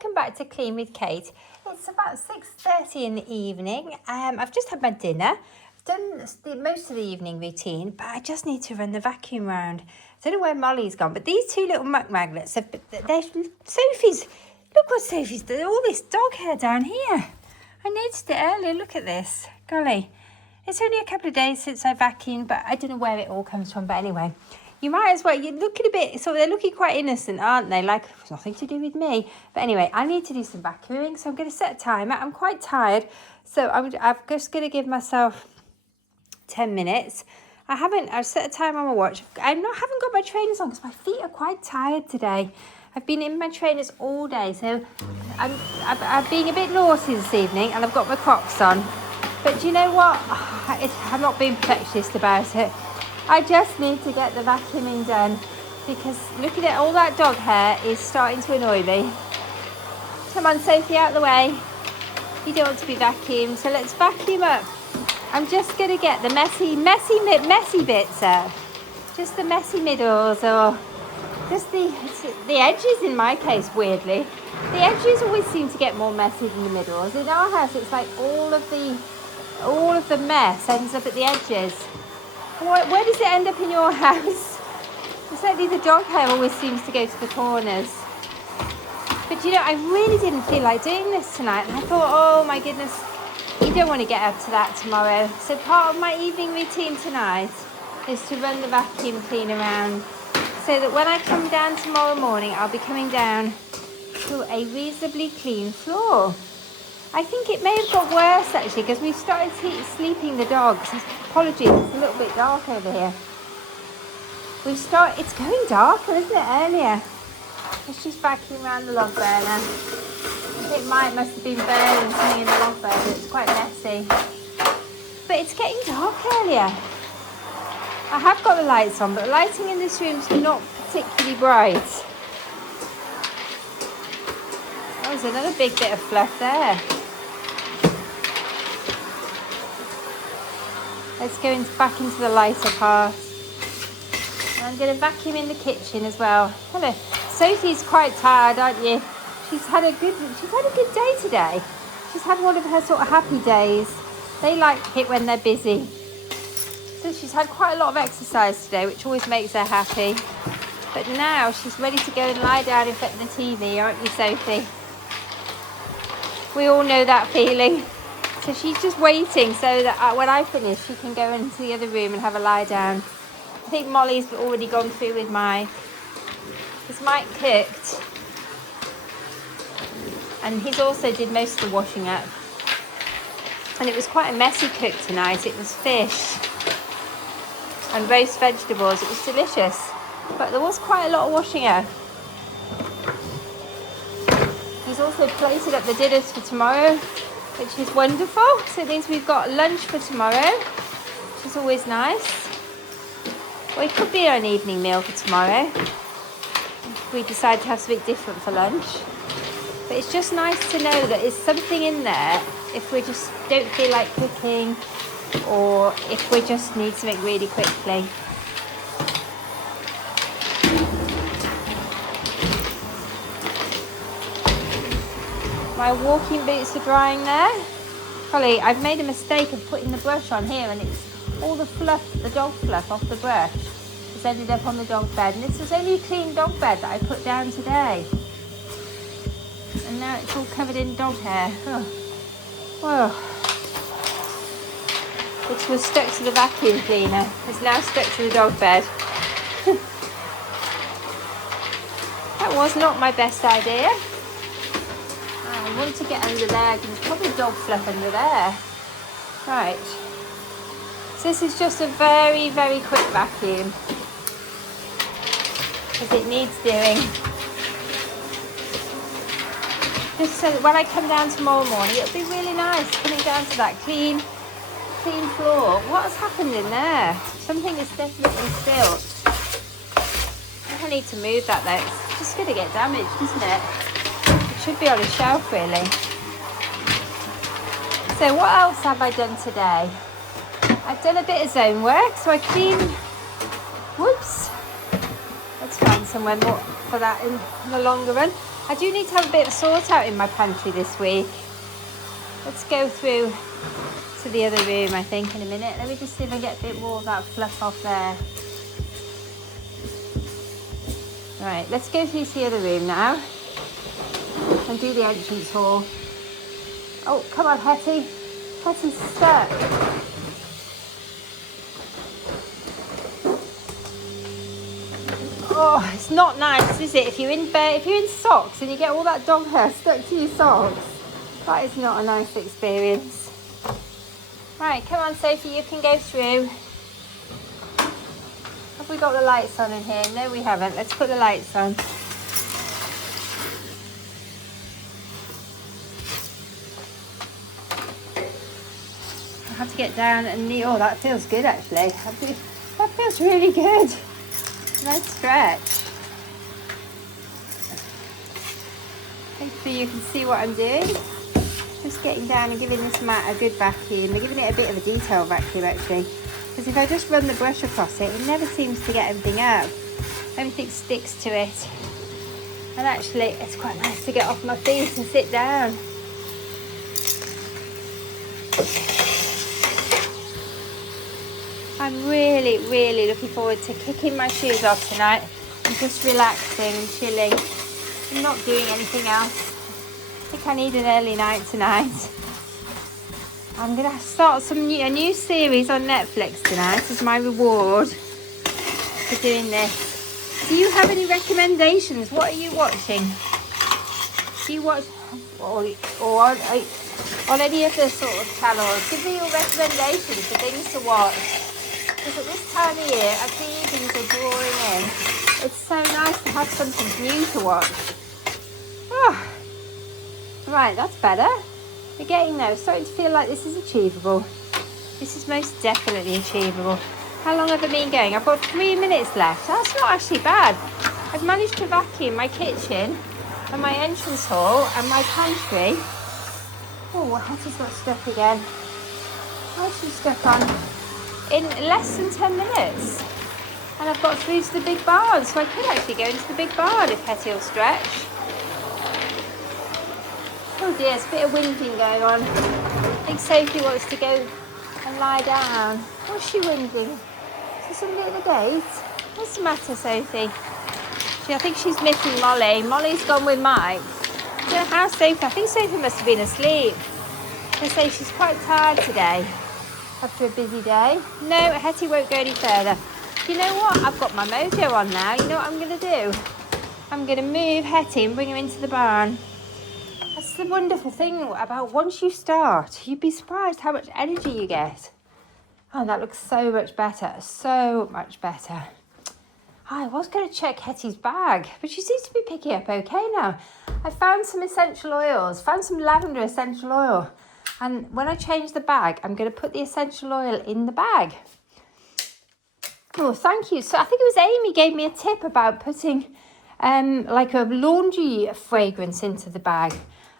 welcome back to Clean with Kate. It's about 6:30 in the evening. I've just had my dinner. I've done most of the evening routine, but I just need to run the vacuum round. I don't know where Molly's gone, but these two little muck magnets, they're Sophie's. Look what Sophie's done, all this dog hair down here. I noticed it earlier, look at this. Golly, it's only a couple of days since I vacuumed, but I don't know where it all comes from, but anyway. You might as well, you're looking a bit, so they're looking quite innocent, aren't they? Like, it's nothing to do with me. But anyway, I need to do some vacuuming, so I'm going to set a timer. I'm quite tired, so I'm just going to give myself 10 minutes. I've set a timer on my watch. I haven't got my trainers on because my feet are quite tired today. I've been in my trainers all day, so I'm being a bit naughty this evening, and I've got my Crocs on. But do you know what? I'm not being perfectionist about it. I just need to get the vacuuming done because looking at all that dog hair is starting to annoy me. Come on, Sophie, out of the way. You don't want to be vacuumed, so let's vacuum up. I'm just going to get the messy bits out. Just the messy middles, or just the edges in my case, weirdly. The edges always seem to get more messy than the middles. In our house, it's like all of the mess ends up at the edges. Where does it end up in your house? It's like the dog hair always seems to go to the corners. But you know, I really didn't feel like doing this tonight. And I thought, oh my goodness, you don't want to get up to that tomorrow. So part of my evening routine tonight is to run the vacuum cleaner around so that when I come down tomorrow morning, I'll be coming down to a reasonably clean floor. I think it may have got worse actually because we've started sleeping the dogs. Apologies, it's a little bit dark over here. It's going darker, isn't it, earlier? Let's just vacuum around the log burner. It must have been burning something in the log burner. It's quite messy. But it's getting dark earlier. I have got the lights on, but the lighting in this room is not particularly bright. That was another big bit of fluff there. Let's go back into the lighter part. And I'm going to vacuum in the kitchen as well. Hello. Sophie's quite tired, aren't you? She's had a good day today. She's had one of her sort of happy days. They like it when they're busy. So she's had quite a lot of exercise today, which always makes her happy. But now she's ready to go and lie down in front of the TV, aren't you, Sophie? We all know that feeling. So she's just waiting so that when I finish, she can go into the other room and have a lie down. I think Molly's already gone through with Mike. Because Mike cooked. And he's also did most of the washing up. And it was quite a messy cook tonight. It was fish and roast vegetables. It was delicious. But there was quite a lot of washing up. He's also plated up the dinners for tomorrow, which is wonderful. So it means we've got lunch for tomorrow, which is always nice. Well, it could be an evening meal for tomorrow if we decide to have something different for lunch. But it's just nice to know that there's something in there if we just don't feel like cooking or if we just need something really quickly. My walking boots are drying there. Holly, I've made a mistake of putting the brush on here, and it's all the fluff, the dog fluff off the brush has ended up on the dog bed. And this was only a clean dog bed that I put down today. And now it's all covered in dog hair. Oh. Whoa. Which was stuck to the vacuum cleaner. It's now stuck to the dog bed. That was not my best idea. I want to get under there, there's probably dog fluff under there. Right. So this is just a very, very quick vacuum. Because it needs doing. Just so that when I come down tomorrow morning, it'll be really nice coming down to that clean floor. What has happened in there? Something is definitely spilled. I need to move that though. It's just going to get damaged, isn't it? Should be on a shelf really. So what else have I done today? I've done a bit of zone work, so I cleaned, whoops, let's find somewhere more for that in the longer run. I do need to have a bit of sort out in my pantry this week. Let's go through to the other room, I think, in a minute. Let me just see if I get a bit more of that fluff off there. Right, let's go through to the other room now and do the entrance hall. Oh, come on, Hetty. Hetty's stuck. Oh, it's not nice, is it? If you're in socks and you get all that dog hair stuck to your socks, that is not a nice experience. Right, come on, Sophie, you can go through. Have we got the lights on in here? No, we haven't. Let's put the lights on. I have to get down and knee. Oh, that feels good, actually. That feels really good. Nice stretch. Hopefully you can see what I'm doing. Just getting down and giving this mat a good vacuum. We're giving it a bit of a detailed vacuum, actually. Because if I just run the brush across it, it never seems to get everything out. Everything sticks to it. And actually, it's quite nice to get off my feet and sit down. I'm really, really looking forward to kicking my shoes off tonight and just relaxing and chilling. I'm not doing anything else. I think I need an early night tonight. I'm going to start a new series on Netflix tonight as my reward for doing this. Do you have any recommendations? What are you watching? Do you watch or on any of the sort of channels? Give me your recommendations for things to watch. Because at this time of year, as the evenings are drawing in, it's so nice to have something new to watch. Oh. Right, that's better. We're getting there. Starting to feel like this is achievable. This is most definitely achievable. How long have I been going? I've got 3 minutes left. That's not actually bad. I've managed to vacuum my kitchen and my entrance hall and my pantry. Oh, Hattie's got stuck again. What's she stuck on? In less than 10 minutes. And I've got through to the big barn, so I could actually go into the big barn if Hetty will stretch. Oh dear, it's a bit of whinging going on. I think Sophie wants to go and lie down. What's she whinging? Is there somebody at the gate? What's the matter, Sophie? I think she's missing Molly. Molly's gone with Mike. I don't know how Sophie, I think Sophie must have been asleep. I say she's quite tired today after a busy day. No, Hetty won't go any further. You know what? I've got my mojo on now. You know what I'm going to do? I'm going to move Hetty and bring her into the barn. That's the wonderful thing about once you start, you'd be surprised how much energy you get. Oh, that looks so much better. So much better. I was going to check Hetty's bag, but she seems to be picking up okay now. I found some essential oils, found some lavender essential oil. And when I change the bag, I'm going to put the essential oil in the bag. Oh, thank you. So I think it was Amy gave me a tip about putting like a laundry fragrance into the bag.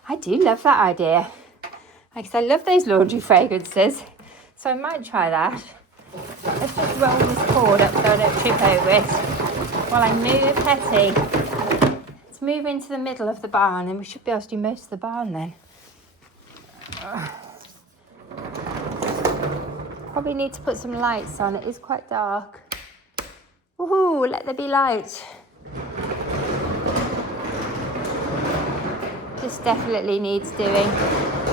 I do love that idea. Because I love those laundry fragrances. So I might try that. Let's just roll this cord up so I don't trip over it. While I move Hetty. Let's move into the middle of the barn and we should be able to do most of the barn then. Probably need to put some lights on. It is quite dark. Woohoo, let there be light. This definitely needs doing.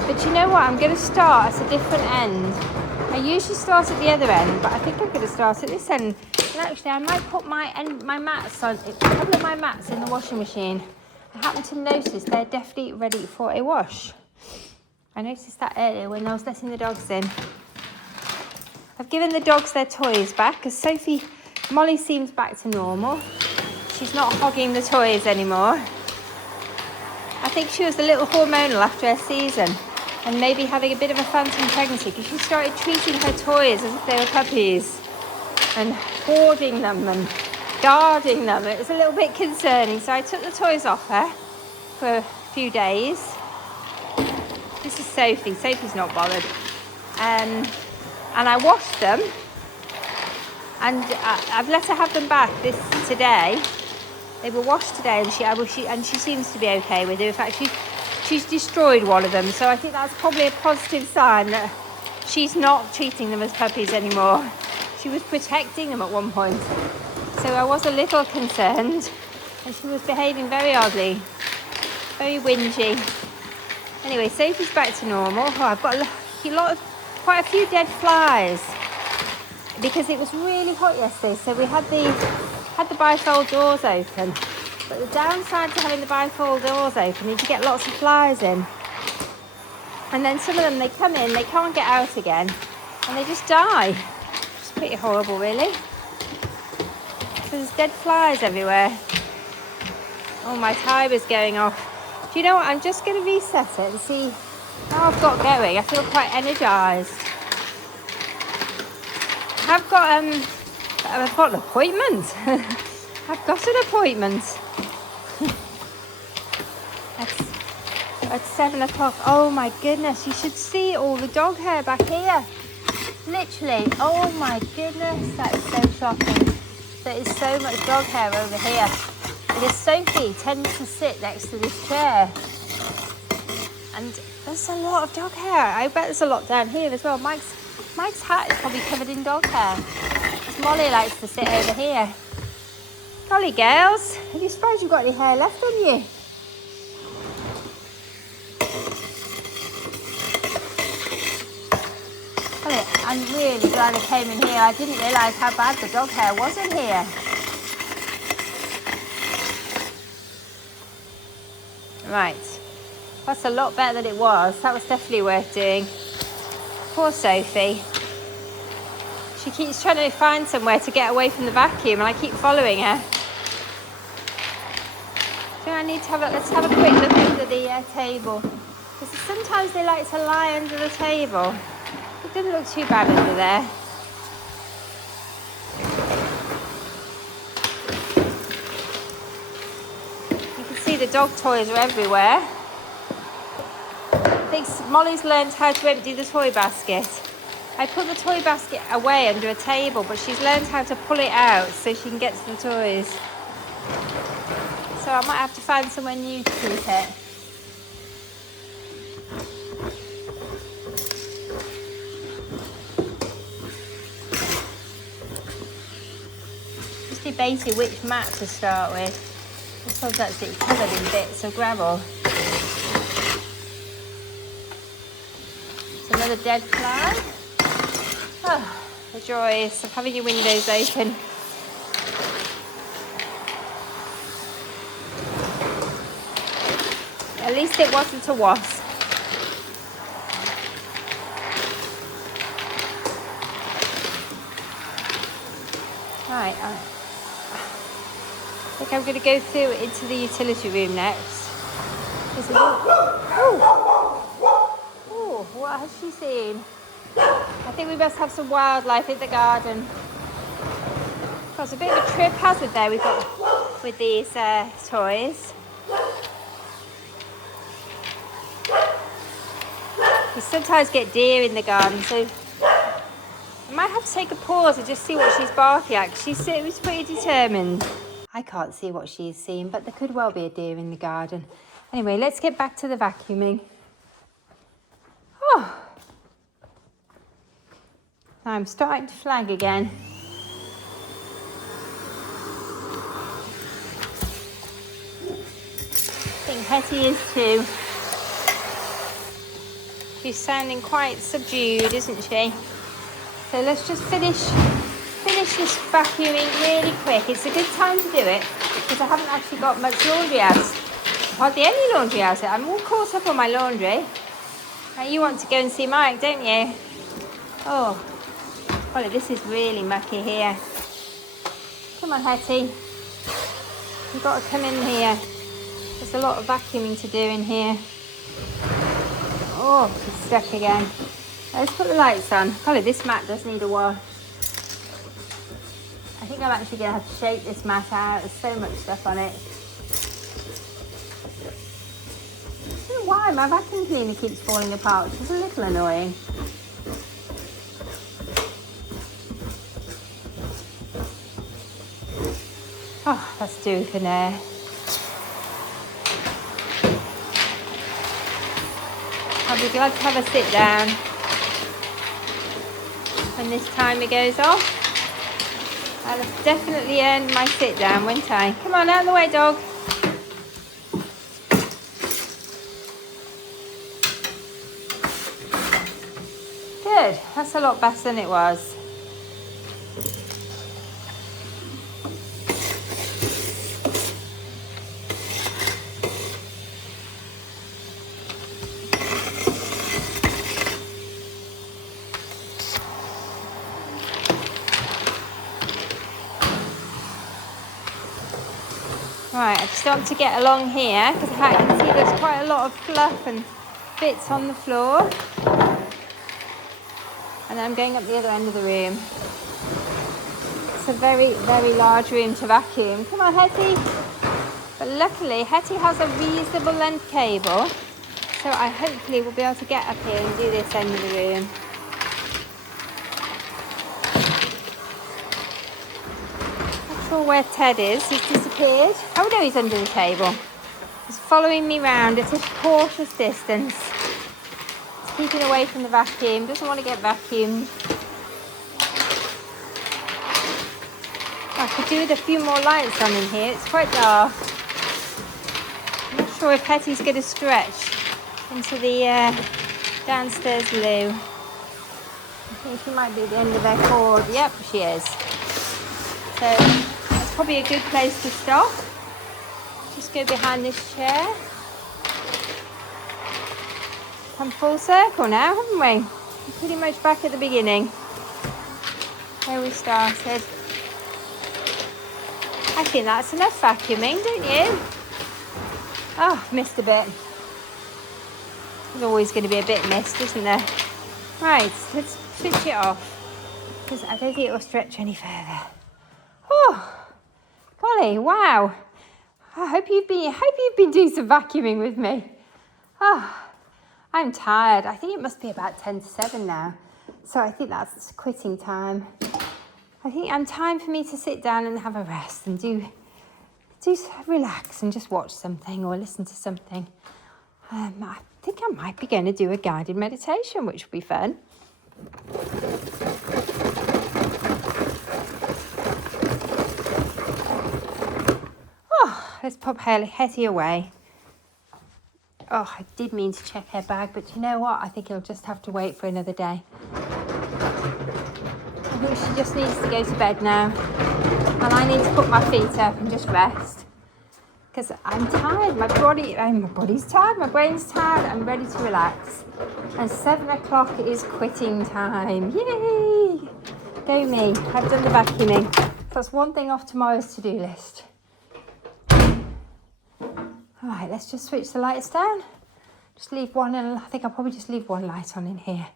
But you know what? I'm going to start at a different end. I usually start at the other end, but I think I'm going to start at this end. And actually, I might put my mats on, a couple of my mats in the washing machine. I happen to notice they're definitely ready for a wash. I noticed that earlier when I was letting the dogs in. I've given the dogs their toys back because Molly seems back to normal. She's not hogging the toys anymore. I think she was a little hormonal after her season and maybe having a bit of a phantom pregnancy because she started treating her toys as if they were puppies and hoarding them and guarding them. It was a little bit concerning, so I took the toys off her for a few days. This is Sophie. Sophie's not bothered. And I washed them and I've let her have them back today. They were washed today, and she seems to be okay with it. In fact, she's destroyed one of them, so I think that's probably a positive sign that she's not treating them as puppies anymore. She was protecting them at one point, so I was a little concerned, and she was behaving very oddly, very whingy. Anyway, Sophie's back to normal. Oh, I've got quite a few dead flies because it was really hot yesterday, so we had the bifold doors open. But the downside to having the bifold doors open is you get lots of flies in. And then some of them, they come in, they can't get out again, and they just die. It's pretty horrible, really. So there's dead flies everywhere. Oh, my timer's going off. Do you know what? I'm just going to reset it and see how I've got going. I feel quite energised. I've got an appointment. I've got an appointment. At 7 o'clock. Oh my goodness, you should see all the dog hair back here. Literally, oh my goodness, that is so shocking. There is so much dog hair over here. Because Sophie tends to sit next to this chair. And there's a lot of dog hair. I bet there's a lot down here as well. Mike's hat is probably covered in dog hair. Because Molly likes to sit over here. Golly girls, are you surprised you've got any hair left on you? Golly, I'm really glad I came in here. I didn't realise how bad the dog hair was in here. Right, that's a lot better than it was. That was definitely worth doing. Poor Sophie. She keeps trying to find somewhere to get away from the vacuum, and I keep following her. So I need to let's have a quick look under the table. Because sometimes they like to lie under the table. It doesn't look too bad under there. You can see the dog toys are everywhere. I think Molly's learned how to empty the toy basket. I put the toy basket away under a table, but she's learned how to pull it out so she can get to the toys. So I might have to find somewhere new to keep it. Just debating which mat to start with. This one's actually covered in bits of gravel. It's another dead fly. Oh, the joys of having your windows open. At least it wasn't a wasp. Right, I think I'm going to go through into the utility room next. Oh, what has she seen? I think we must have some wildlife in the garden. There's a bit of a trip hazard there we've got with these toys. We sometimes get deer in the garden, so I might have to take a pause and just see what she's barking at, because she's pretty determined. I can't see what she's seen, but there could well be a deer in the garden. Anyway, let's get back to the vacuuming. Oh. I'm starting to flag again. I think Hetty is too. She's sounding quite subdued, isn't she? So let's just finish this vacuuming really quick. It's a good time to do it because I haven't actually got much laundry out. Hardly any laundry out. I'm all caught up on my laundry. Now you want to go and see Mike, don't you? Oh. Well, this is really mucky here. Come on, Hetty. You've got to come in here. There's a lot of vacuuming to do in here. Oh, she's stuck again. Let's put the lights on. Golly, this mat does need a wash. I think I'm actually going to have to shake this mat out. There's so much stuff on it. I don't know why my vacuum cleaner keeps falling apart, which is a little annoying. Oh, Let's do it for now. I'll be glad to have a sit down when this timer goes off. I'll have definitely earned my sit down, won't I? Come on, out of the way, dog. Good, that's a lot better than it was. Right, I just want to get along here because I can see there's quite a lot of fluff and bits on the floor. And I'm going up the other end of the room. It's a very, very large room to vacuum. Come on, Hetty. But luckily, Hetty has a reasonable length cable. So I hopefully will be able to get up here and do this end of the room. Not sure where Ted is. He's disappeared. Oh no, he's under the table. He's following me round at a cautious distance. He's keeping away from the vacuum. Doesn't want to get vacuumed. I could do with a few more lights on in here. It's quite dark. I'm not sure if Hetty's going to stretch into the downstairs loo. I think she might be at the end of their cord. Yep, she is. So that's probably a good place to stop. Just go behind this chair. Come full circle now, haven't we? We're pretty much back at the beginning. Where we started. I think that's enough vacuuming, don't you? Oh, missed a bit. There's always going to be a bit missed, isn't there? Right, let's switch it off. Because I don't think it will stretch any further. Oh, golly, wow. I hope you've been doing some vacuuming with me. Oh, I'm tired. I think it must be about 10 to 7 now. So I think that's quitting time. I think I'm time for me to sit down and have a rest and do relax and just watch something or listen to something. I think I might be going to do a guided meditation, which will be fun. Oh, let's pop Hetty away. Oh, I did mean to check her bag, but you know what? I think it'll just have to wait for another day. I think she just needs to go to bed now. And I need to put my feet up and just rest. Because I'm tired. My body's tired. My brain's tired. I'm ready to relax. And 7 o'clock is quitting time. Yay! Go me. I've done the vacuuming. So that's one thing off tomorrow's to-do list. All right, let's just switch the lights down. Just leave one, and I think I'll probably just leave one light on in here.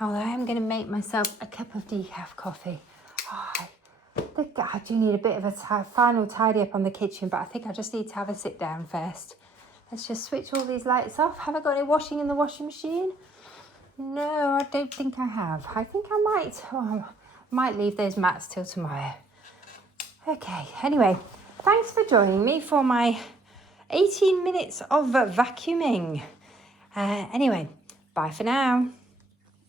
Although I am going to make myself a cup of decaf coffee. Oh, I do need a bit of a final tidy up on the kitchen, but I think I just need to have a sit down first. Let's just switch all these lights off. Have I got any washing in the washing machine? No, I don't think I have. I think I might leave those mats till tomorrow. Okay, anyway, thanks for joining me for my 18 minutes of vacuuming. Anyway, bye for now.